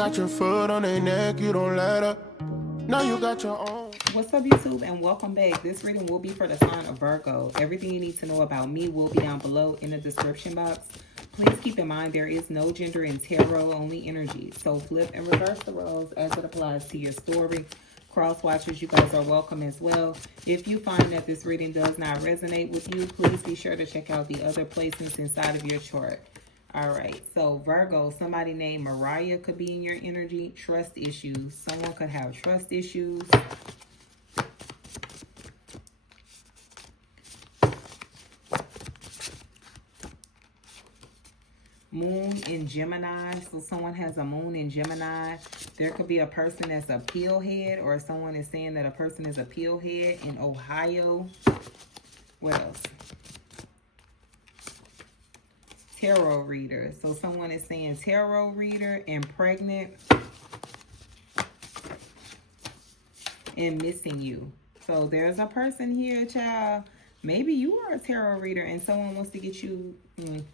got your foot on their neck, you don't let up. Now you got your own. What's up, YouTube, and welcome back. This reading will be for the sign of Virgo. Everything you need to know about me will be down below in the description box. Please keep in mind there is no gender in tarot, only energy. So flip and reverse the roles as it applies to your story. Cross watchers, you guys are welcome as well. If you find that this reading does not resonate with you, please be sure to check out the other placements inside of your chart. All right, so Virgo, somebody named Mariah could be in your energy. Trust issues. Someone could have trust issues. Moon in Gemini. So someone has a moon in Gemini. There could be a person that's a pill head, or someone is saying that a person is a pill head in Ohio. What else? Tarot reader. So someone is saying tarot reader and pregnant and missing you. So there's a person here, child. Maybe you are a tarot reader and someone wants to get you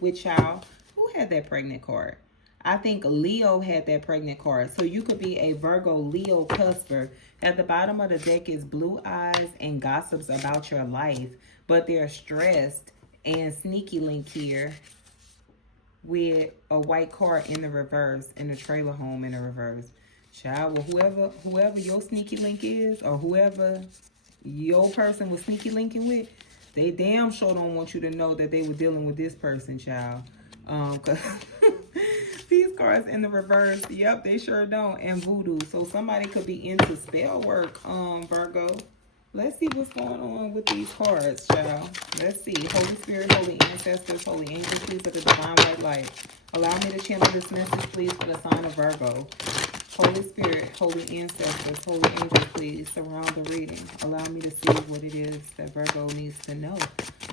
with child. Who had that pregnant card? I think Leo had that pregnant card. So you could be a Virgo Leo cusper. At the bottom of the deck is blue eyes and gossips about your life. But they're stressed and sneaky link here with a white card in the reverse and a trailer home in the reverse. Child, well, whoever your sneaky link is, or whoever your person was sneaky linking with, they damn sure don't want you to know that they were dealing with this person, child. Cause these cards in the reverse, yep, they sure don't. And voodoo. So somebody could be into spell work, Virgo. Let's see what's going on with these cards, child. Let's see. Holy Spirit, Holy Ancestors, Holy Angels, please, for the divine white light. Allow me to channel this message, please, for the sign of Virgo. Holy Spirit, Holy Ancestors, Holy Angels, please, surround the reading. Allow me to see what it is that Virgo needs to know.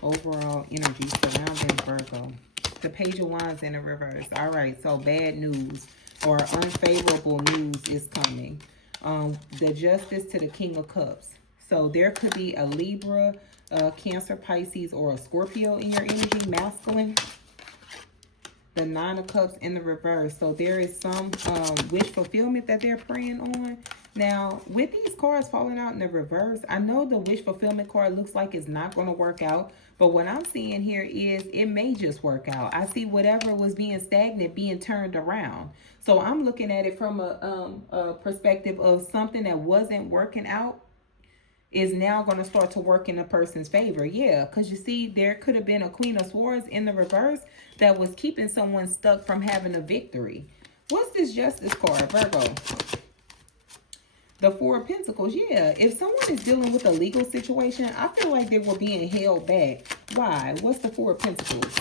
Overall energy surrounding Virgo. The Page of Wands in the reverse. All right, so bad news or unfavorable news is coming. The Justice to the King of Cups. So there could be a Libra, Cancer, Pisces, or a Scorpio in your energy, masculine. The Nine of Cups in the reverse. So there is some wish fulfillment that they're praying on. Now, with these cards falling out in the reverse, I know the wish fulfillment card looks like it's not going to work out. But what I'm seeing here is it may just work out. I see whatever was being stagnant being turned around. So I'm looking at it from a perspective of something that wasn't working out is now going to start to work in a person's favor. Yeah, because you see, there could have been a Queen of Swords in the reverse that was keeping someone stuck from having a victory. What's this Justice card, Virgo? The Four of Pentacles. Yeah, if someone is dealing with a legal situation, I feel like they were being held back. Why? What's the Four of Pentacles?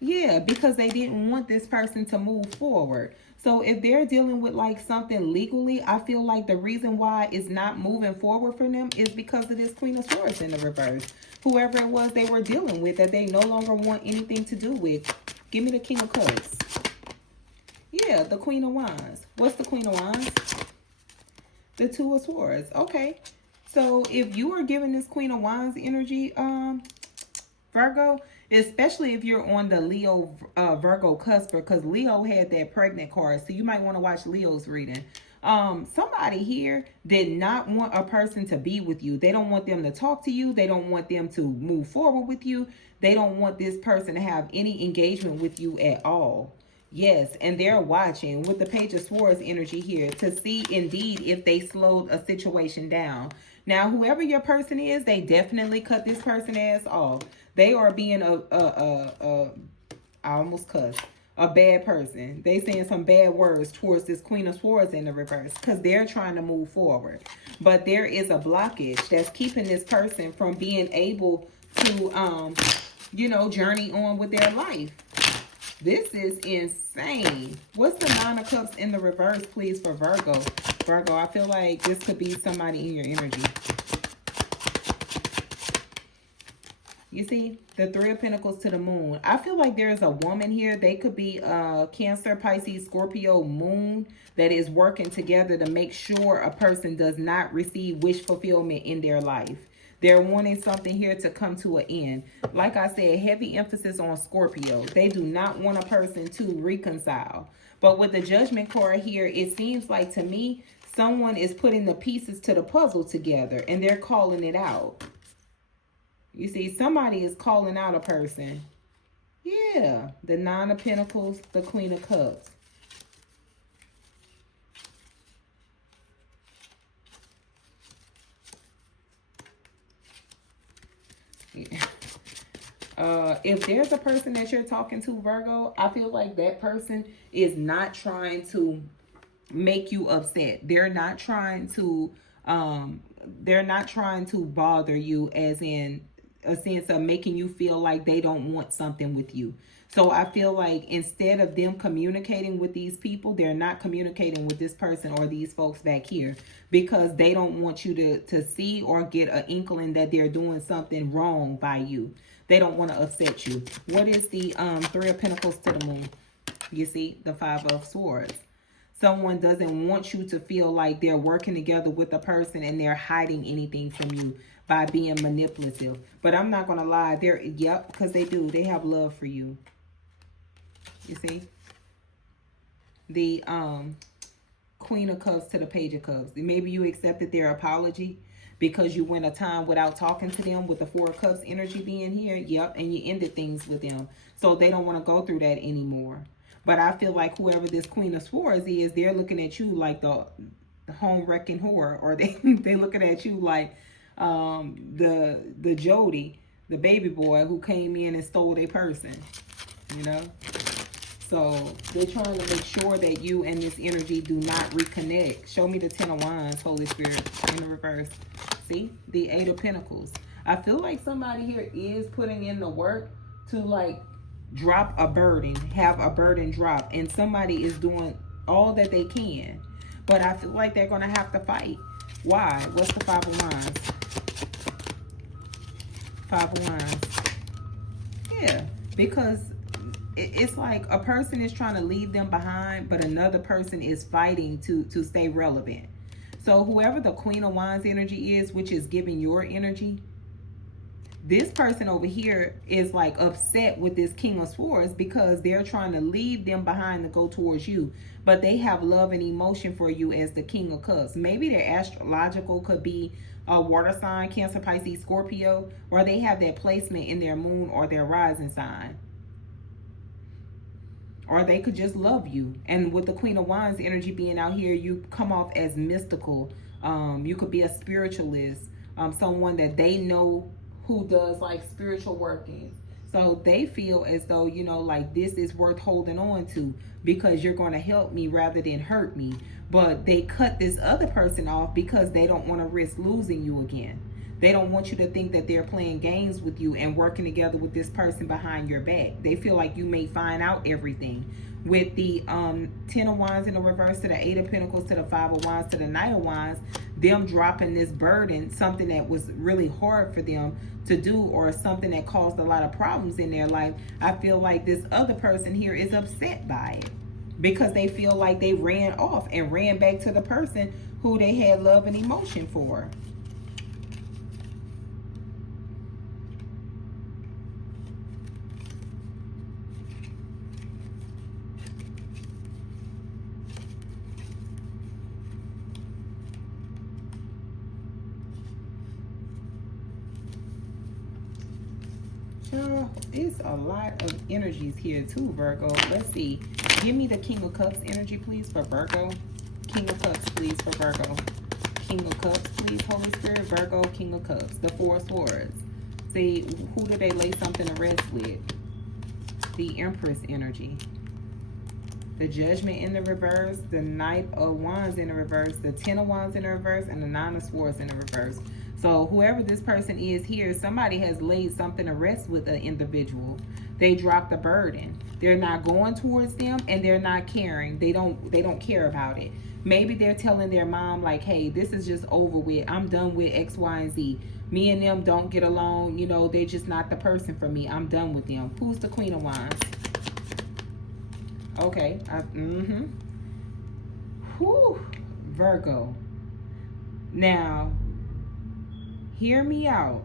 Yeah, because they didn't want this person to move forward. So if they're dealing with like something legally, I feel like the reason why it's not moving forward for them is because of this Queen of Swords in the reverse. Whoever it was they were dealing with that they no longer want anything to do with. Give me the King of Cups. Yeah, the Queen of Wands. What's the Queen of Wands? The Two of Swords. Okay. So if you are giving this Queen of Wands energy, Virgo, especially if you're on the Leo Virgo cusp, because Leo had that pregnant card, so you might want to watch Leo's reading. Somebody here did not want a person to be with you. They don't want them to talk to you. They don't want them to move forward with you. They don't want this person to have any engagement with you at all. Yes, and they're watching with the Page of Swords energy here to see indeed if they slowed a situation down. Now, whoever your person is, they definitely cut this person ass off. They are being I almost cussed, a bad person. They saying some bad words towards this Queen of Swords in the reverse because they're trying to move forward. But there is a blockage that's keeping this person from being able to, you know, journey on with their life. This is insane. What's the Nine of Cups in the reverse, please, for Virgo? Virgo, I feel like this could be somebody in your energy. You see, the Three of Pentacles to the Moon. I feel like there's a woman here. They could be Cancer, Pisces, Scorpio, Moon that is working together to make sure a person does not receive wish fulfillment in their life. They're wanting something here to come to an end. Like I said, heavy emphasis on Scorpio. They do not want a person to reconcile. But with the Judgment card here, it seems like to me, someone is putting the pieces to the puzzle together and they're calling it out. You see, somebody is calling out a person. Yeah, the Nine of Pentacles, the Queen of Cups. If there's a person that you're talking to, Virgo, I feel like that person is not trying to make you upset. They're not trying to bother you, as in a sense of making you feel like they don't want something with you. So I feel like instead of them communicating with these people, they're not communicating with this person or these folks back here because they don't want you to see or get an inkling that they're doing something wrong by you. They don't want to upset you. What is the Three of Pentacles to the Moon? You see, the Five of Swords. Someone doesn't want you to feel like they're working together with a person and they're hiding anything from you by being manipulative. But I'm not going to lie. Yep, because they do. They have love for you. You see? The Queen of Cups to the Page of Cups. Maybe you accepted their apology because you went a time without talking to them with the Four of Cups energy being here. Yep, and you ended things with them. So they don't want to go through that anymore. But I feel like whoever this Queen of Swords is, they're looking at you like the home wrecking whore. Or they looking at you like the Jody, the baby boy who came in and stole their person. You know? So they're trying to make sure that you and this energy do not reconnect. Show me the Ten of Wands, Holy Spirit, in the reverse. See? The Eight of Pentacles. I feel like somebody here is putting in the work to like drop a burden, have a burden drop. And somebody is doing all that they can. But I feel like they're going to have to fight. Why? What's the Five of Wands? Five of Wands. Yeah, because it's like a person is trying to leave them behind, but another person is fighting to stay relevant. So whoever the Queen of Wands energy is, which is giving your energy, this person over here is like upset with this King of Swords because they're trying to leave them behind to go towards you. But they have love and emotion for you as the King of Cups. Maybe their astrological could be a water sign, Cancer, Pisces, Scorpio, or they have that placement in their moon or their rising sign. Or they could just love you. And with the Queen of Wands energy being out here, you come off as mystical. You could be a spiritualist. Someone that they know who does like spiritual workings. So they feel as though, you know, like this is worth holding on to because you're going to help me rather than hurt me. But they cut this other person off because they don't want to risk losing you again. They don't want you to think that they're playing games with you and working together with this person behind your back. They feel like you may find out everything. With the Ten of Wands in the reverse to the Eight of Pentacles to the Five of Wands to the Knight of Wands, them dropping this burden, something that was really hard for them to do or something that caused a lot of problems in their life. I feel like this other person here is upset by it because they feel like they ran off and ran back to the person who they had love and emotion for. It's a lot of energies here too, Virgo. Let's see. Give me the King of Cups energy, please, for Virgo. King of Cups, please, for Virgo. King of Cups, please, Holy Spirit. Virgo, King of Cups. The Four of Swords. See, who do they lay something to rest with? The Empress energy. The Judgment in the reverse. The Knight of Wands in the reverse. The Ten of Wands in the reverse. And the Nine of Swords in the reverse. So whoever this person is here, somebody has laid something to rest with an individual. They dropped the burden. They're not going towards them and they're not caring. They don't care about it. Maybe they're telling their mom like, hey, this is just over with. I'm done with X, Y, and Z. Me and them don't get along. You know, they're just not the person for me. I'm done with them. Who's the Queen of Wands? Okay. Whew. Virgo. Now, hear me out.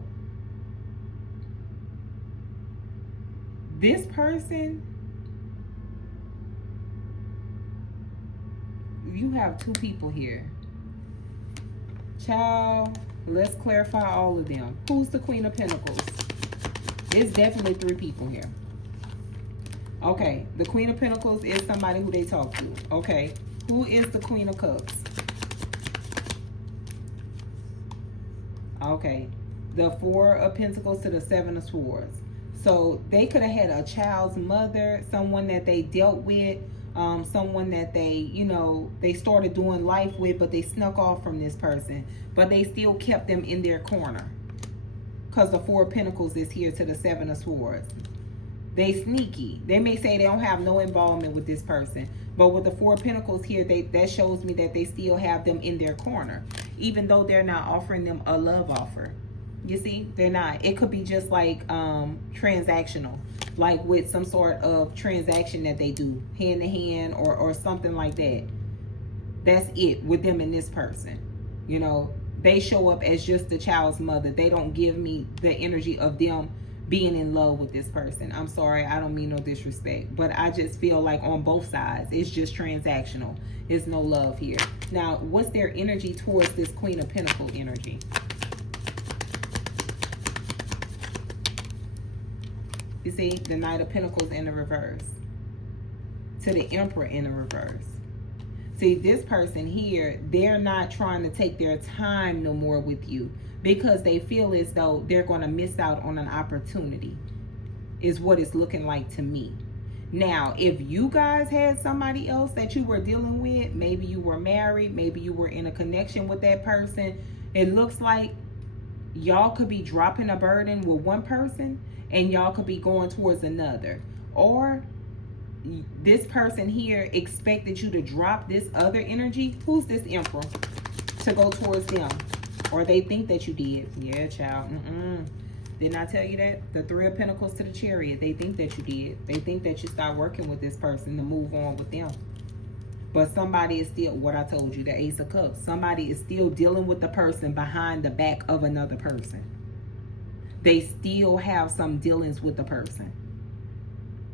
This person You have two people here. Child, let's clarify all of them. Who's the Queen of Pentacles? It's definitely three people here. Okay, the Queen of Pentacles is somebody who they talk to. Okay, who is the Queen of Cups? Okay, the Four of Pentacles to the Seven of Swords. So they could have had a child's mother, someone that they dealt with, someone that they, you know, they started doing life with, but they snuck off from this person. But they still kept them in their corner. Because the Four of Pentacles is here to the Seven of Swords. They sneaky. They may say they don't have no involvement with this person. But with the Four of Pentacles here, that shows me that they still have them in their corner. Even though they're not offering them a love offer. You see? They're not. It could be just like transactional. Like with some sort of transaction that they do. Hand to hand or something like that. That's it with them and this person. You know, they show up as just the child's mother. They don't give me the energy of them being in love with this person. I'm sorry, I don't mean no disrespect, but I just feel like on both sides, it's just transactional. There's no love here. Now, what's their energy towards this Queen of Pentacles energy? You see, the Knight of Pentacles in the reverse. To the Emperor in the reverse. See, this person here, they're not trying to take their time no more with you. Because they feel as though they're going to miss out on an opportunity. Is what it's looking like to me. Now, if you guys had somebody else that you were dealing with, maybe you were married, maybe you were in a connection with that person, it looks like y'all could be dropping a burden with one person and y'all could be going towards another. Or this person here expected you to drop this other energy. Who's this Emperor? To go towards them. Or they think that you did. Yeah, child. Didn't I tell you that? The Three of Pentacles to the Chariot. They think that you did. They think that you start working with this person to move on with them. But somebody is still, what I told you, the Ace of Cups. Somebody is still dealing with the person behind the back of another person. They still have some dealings with the person.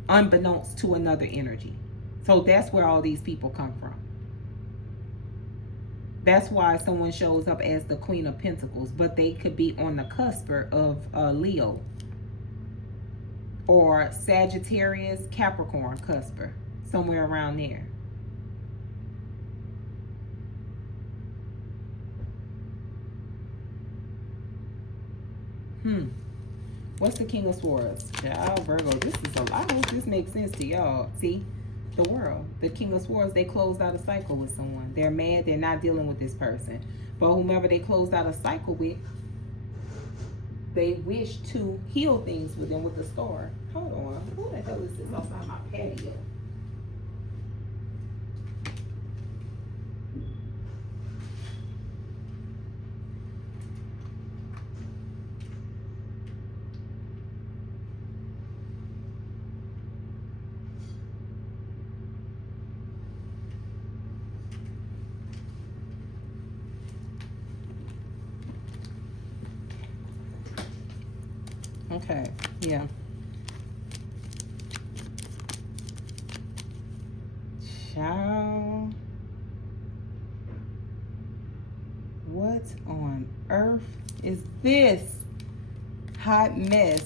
Unbeknownst to another energy. So that's where all these people come from. That's why someone shows up as the Queen of Pentacles, but they could be on the cusp of Leo or Sagittarius, Capricorn cusper, somewhere around there. What's the King of Swords? Child, Virgo, this is a lot. I hope this makes sense to y'all. See? The World, the King of Swords, they closed out a cycle with someone. They're mad, they're not dealing with this person. But whomever they closed out a cycle with, they wish to heal things with them with the Star. Hold on, who the hell is this outside my patio? Okay, yeah. Child. What on earth is this hot mess?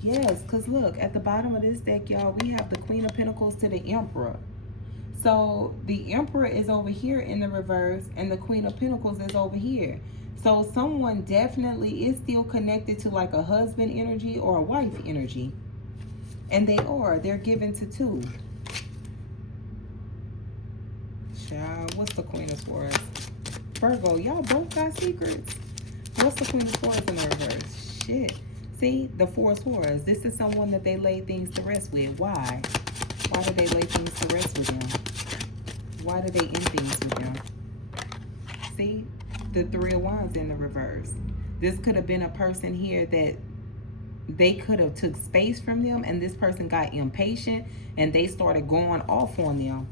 Yes, because look, at the bottom of this deck, y'all, we have the Queen of Pentacles to the Emperor. So the Emperor is over here in the reverse, and the Queen of Pentacles is over here. So someone definitely is still connected to like a husband energy or a wife energy. And they're given to two. Child, what's the Queen of Swords? Virgo, y'all both got secrets. What's the Queen of Swords in the reverse? Shit. See, the Four of Swords. This is someone that they lay things to rest with. Why? Why do they lay things to rest with them? Why do they end things with them? See? The Three of Wands in the reverse. This could have been a person here that they could have took space from them, and this person got impatient and they started going off on them.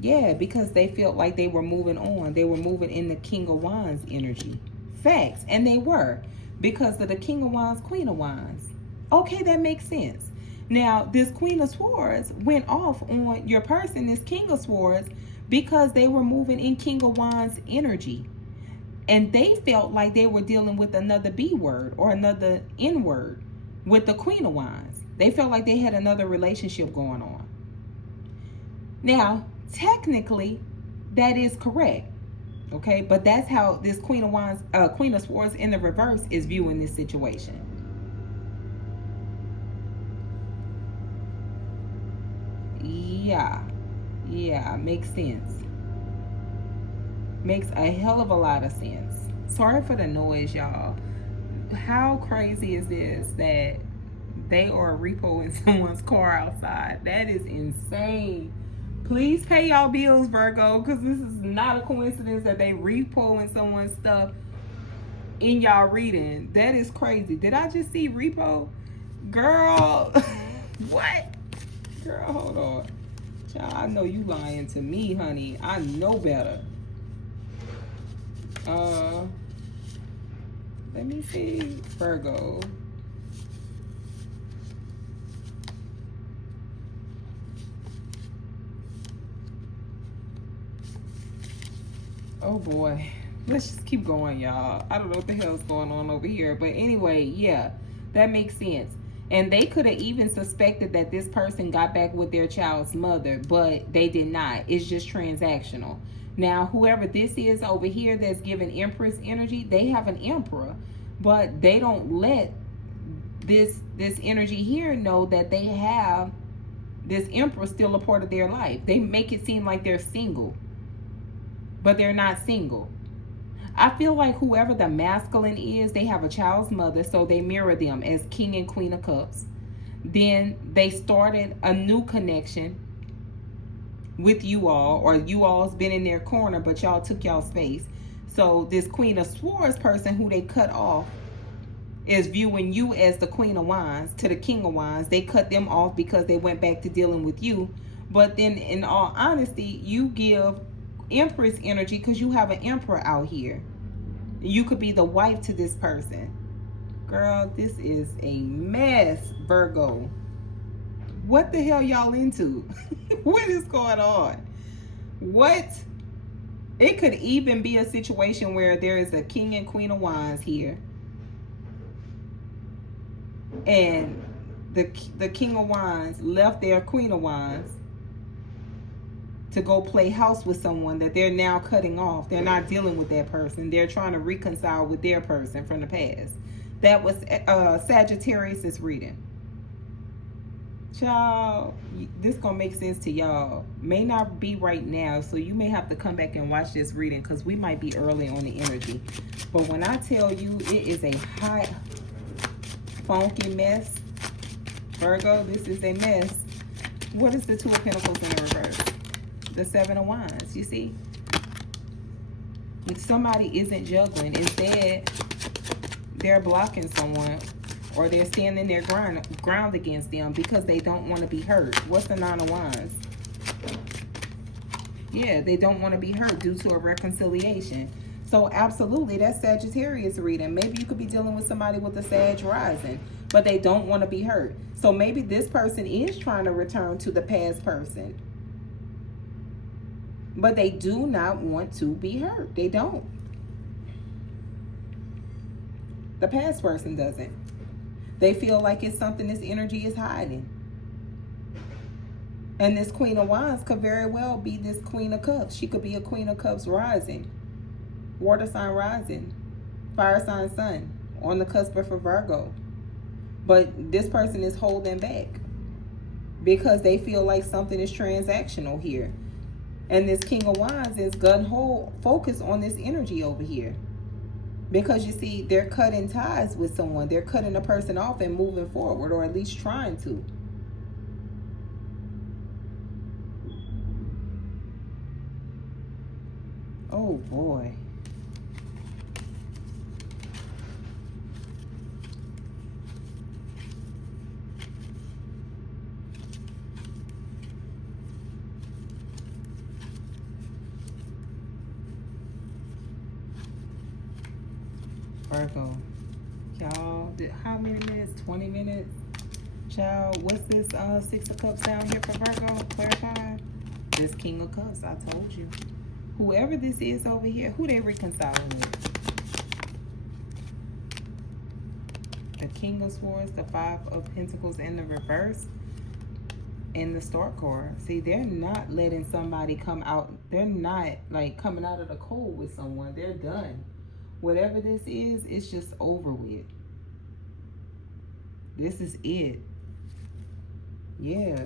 Yeah, because they felt like they were moving on. They were moving in the King of Wands energy. Facts. And they were. Because of the King of Wands, Queen of Wands. Okay, that makes sense. Now, this Queen of Swords went off on your person, this King of Swords, because they were moving in King of Wands energy. And they felt like they were dealing with another B word or another N word with the Queen of Wands. They felt like they had another relationship going on. Now, technically, that is correct. Okay, but that's how this Queen of Wands, Queen of Swords in the reverse is viewing this situation. Yeah, makes sense. Makes a hell of a lot of sense. Sorry for the noise, y'all. How crazy is this that they are repoing someone's car outside? That is insane. Please pay y'all bills, Virgo, because this is not a coincidence that they repoing someone's stuff in y'all reading. That is crazy. Did I just see repo? Girl, what? Girl, hold on. Child, I know you lying to me, honey. I know better. Let me see. Virgo. Oh boy. Let's just keep going, y'all. I don't know what the hell's going on over here. But anyway, yeah, that makes sense. And they could have even suspected that this person got back with their child's mother, but they did not. It's just transactional. Now, whoever this is over here that's giving Empress energy, they have an Emperor, but they don't let this energy here know that they have this Emperor still a part of their life. They make it seem like they're single, but they're not single. I feel like whoever the masculine is, they have a child's mother, so they mirror them as King and Queen of Cups. Then they started a new connection with you all, or you all's been in their corner, but y'all took y'all space. So this Queen of Swords person who they cut off is viewing you as the Queen of Wands to the King of Wands. They cut them off because they went back to dealing with you. But then in all honesty, you give Empress energy because you have an Emperor out here. You could be the wife to this person. Girl, this is a mess, Virgo. What the hell y'all into? What is going on? What? It could even be a situation where there is a King and Queen of Wands here. And the King of Wands left their Queen of Wands to go play house with someone that they're now cutting off. They're not dealing with that person. They're trying to reconcile with their person from the past. That was Sagittarius' reading. Child, this gonna make sense to y'all. May not be right now, so you may have to come back and watch this reading because we might be early on the energy. But when I tell you it is a hot, funky mess, Virgo, this is a mess. What is the Two of Pentacles in the reverse? The Seven of Wands, you see? If somebody isn't juggling, instead they're blocking someone, or they're standing their ground against them because they don't want to be hurt. What's the Nine of Wands? Yeah, they don't want to be hurt due to a reconciliation. So absolutely, that's Sagittarius reading. Maybe you could be dealing with somebody with a Sag rising, but they don't want to be hurt. So maybe this person is trying to return to the past person, but they do not want to be hurt. They don't. The past person doesn't. They feel like it's something this energy is hiding. And this Queen of Wands could very well be this Queen of Cups. She could be a Queen of Cups rising. Water sign rising. Fire sign sun. On the cusp for Virgo. But this person is holding back because they feel like something is transactional here. And this King of Wands is gun-ho focused on this energy over here. Because you see, they're cutting ties with someone. They're cutting a person off and moving forward, or at least trying to. Oh boy. Virgo, y'all, how many minutes? 20 minutes? Child, what's this 6 of Cups down here for Virgo? Clarify. This King of Cups, I told you. Whoever this is over here, who they reconciling with? The King of Swords, the 5 of Pentacles in the reverse, and the Stork card. See, they're not letting somebody come out. They're not like coming out of the cold with someone. They're done. Whatever this is, it's just over with. This is it. Yeah.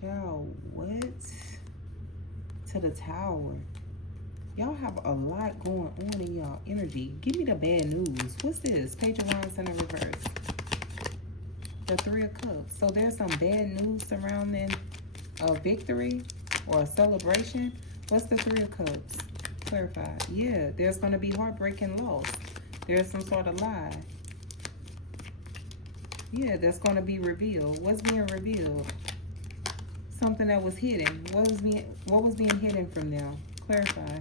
Child, what? To the Tower. Y'all have a lot going on in y'all energy. Give me the bad news. What's this? Page of Wands in the reverse. The 3 of Cups. So there's some bad news surrounding a victory or a celebration. What's the 3 of Cups? Clarify. Yeah, there's going to be heartbreak and loss. There's some sort of lie. Yeah, that's going to be revealed. What's being revealed? Something that was hidden. What was being hidden from them? Clarify.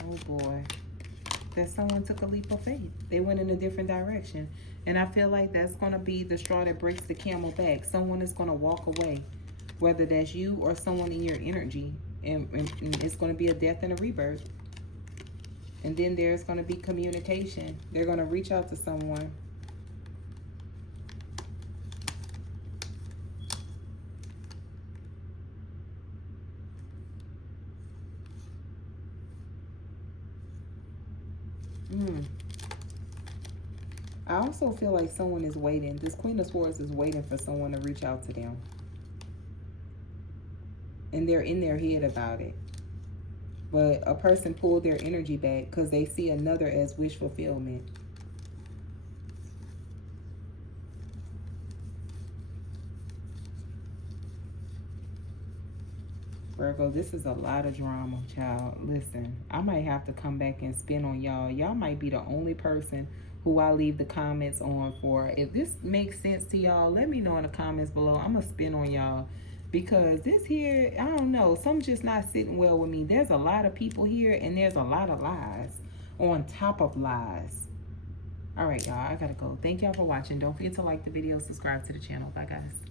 Oh boy. That someone took a leap of faith. They went in a different direction. And I feel like that's going to be the straw that breaks the camel back. Someone is going to walk away. Whether that's you or someone in your energy. And it's going to be a death and a rebirth. And then there's going to be communication. They're going to reach out to someone. I also feel like someone is waiting. This Queen of Swords is waiting for someone to reach out to them. And they're in their head about it. But a person pulled their energy back because they see another as wish fulfillment. Virgo, this is a lot of drama, child. Listen, I might have to come back and spin on y'all. Y'all might be the only person who I leave the comments on for. If this makes sense to y'all, let me know in the comments below. I'm going to spin on y'all. Because this here, I don't know, something's just not sitting well with me. There's a lot of people here, and there's a lot of lies on top of lies. All right, y'all, I gotta go. Thank y'all for watching. Don't forget to like the video, subscribe to the channel. Bye, guys.